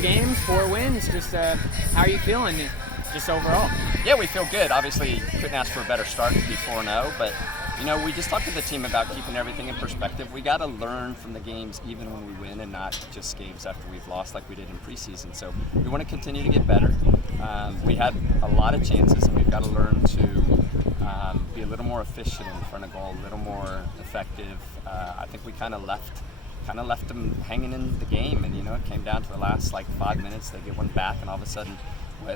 games, 4 wins. Just how are you feeling just overall? Yeah, we feel good. Obviously, couldn't ask for a better start to be 4-0, but we just talked to the team about keeping everything in perspective. We got to learn from the games even when we win and not just games after we've lost like we did in preseason. So we want to continue to get better. We had a lot of chances, and we've got to learn to be a little more efficient in front of goal, a little more effective. I think we kind of left them hanging in the game, and it came down to the last 5 minutes. They get one back, and all of a sudden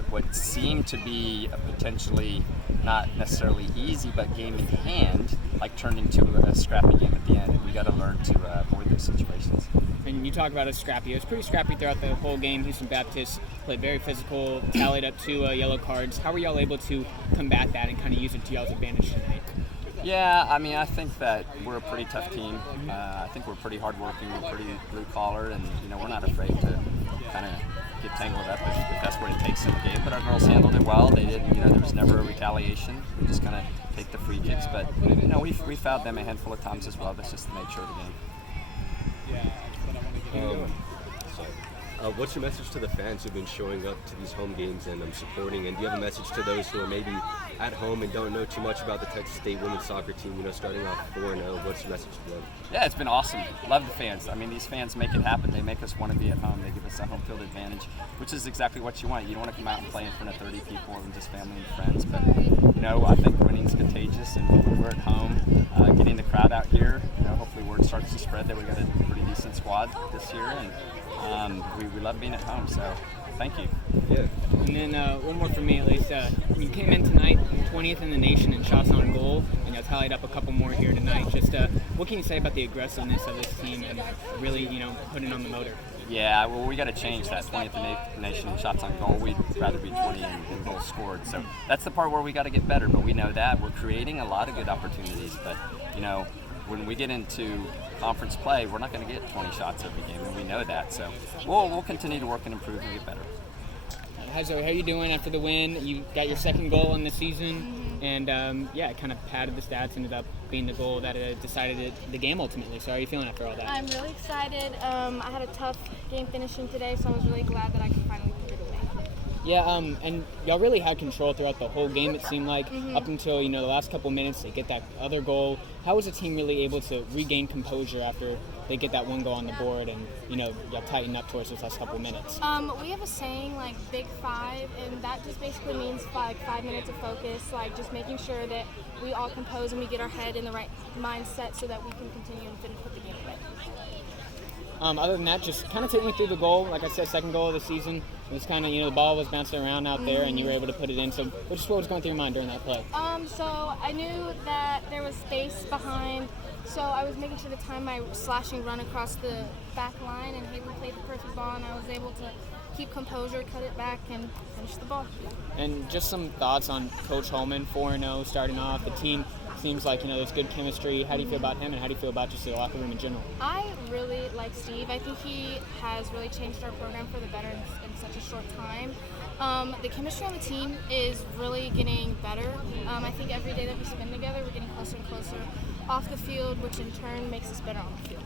what seemed to be a potentially not necessarily easy but game in hand turned into a scrappy game at the end, and we got to learn to avoid those situations. And you talk about it scrappy. It was pretty scrappy throughout the whole game. Houston Baptist played very physical, tallied up 2 yellow cards. How were y'all able to combat that and kind of use it to y'all's advantage tonight? Yeah, I think that we're a pretty tough team. I think we're pretty hardworking, we're pretty blue collar, and we're not afraid to kind of get tangled up if that's what it takes in the game. But our girls handled it well. They didn't, there was never a retaliation. We just kind of take the free kicks, but we fouled them a handful of times as well. That's just the nature of the game. What's your message to the fans who've been showing up to these home games and supporting? And do you have a message to those who are maybe at home and don't know too much about the Texas State women's soccer team, starting off 4-0? What's your message to them? Yeah, it's been awesome. Love the fans. These fans make it happen. They make us want to be at home. They give us a home field advantage, which is exactly what you want. You don't want to come out and play in front of 30 people and just family and friends. But, I think winning's contagious, and when we're at home, getting the crowd out here, hopefully word starts to spread that we got a pretty decent squad this year, and we love being at home, so thank you. Yeah. And then one more for me at least. You came in tonight 20th in the nation in shots on goal, and tallied up a couple more here tonight. Just what can you say about the aggressiveness of this team and really, putting on the motor? Yeah, well, we got to change that. 20th in the nation in shots on goal. We'd rather be 20 in goals scored. So that's the part where we got to get better, but we know that. We're creating a lot of good opportunities, but, when we get into conference play, we're not going to get 20 shots every game, and we know that. So we'll continue to work and improve and get better. How are you doing after the win? You got your second goal in the season, and it kind of padded the stats, ended up being the goal that decided the game ultimately. So how are you feeling after all that? I'm really excited. I had a tough game finishing today, so I was really glad that I could finally put it away. Yeah, and y'all really had control throughout the whole game, it seemed like, up until, the last couple minutes, they get that other goal. How was the team really able to regain composure after they get that one goal on the board and, y'all tighten up towards those last couple minutes? We have a saying, Big Five, and that just basically means 5 minutes of focus, just making sure that we all compose and we get our head in the right mindset so that we can continue and finish with the game away. Other than that, just kind of take me through the goal. Like I said, second goal of the season. It was kind of, the ball was bouncing around out there, and you were able to put it in. So what was going through your mind during that play? So I knew that there was space behind, so I was making sure to time my slashing run across the back line, and Haley played the perfect ball, and I was able to keep composure, cut it back, and finish the ball. And just some thoughts on Coach Holman, 4-0, starting off. The team seems like, there's good chemistry. How do you feel about him, and how do you feel about just the locker room in general? I really like Steve. I think he has really changed our program for the better in such a short time. The chemistry on the team is really getting better. I think every day that we spend together, we're getting closer and closer off the field, which in turn makes us better on the field.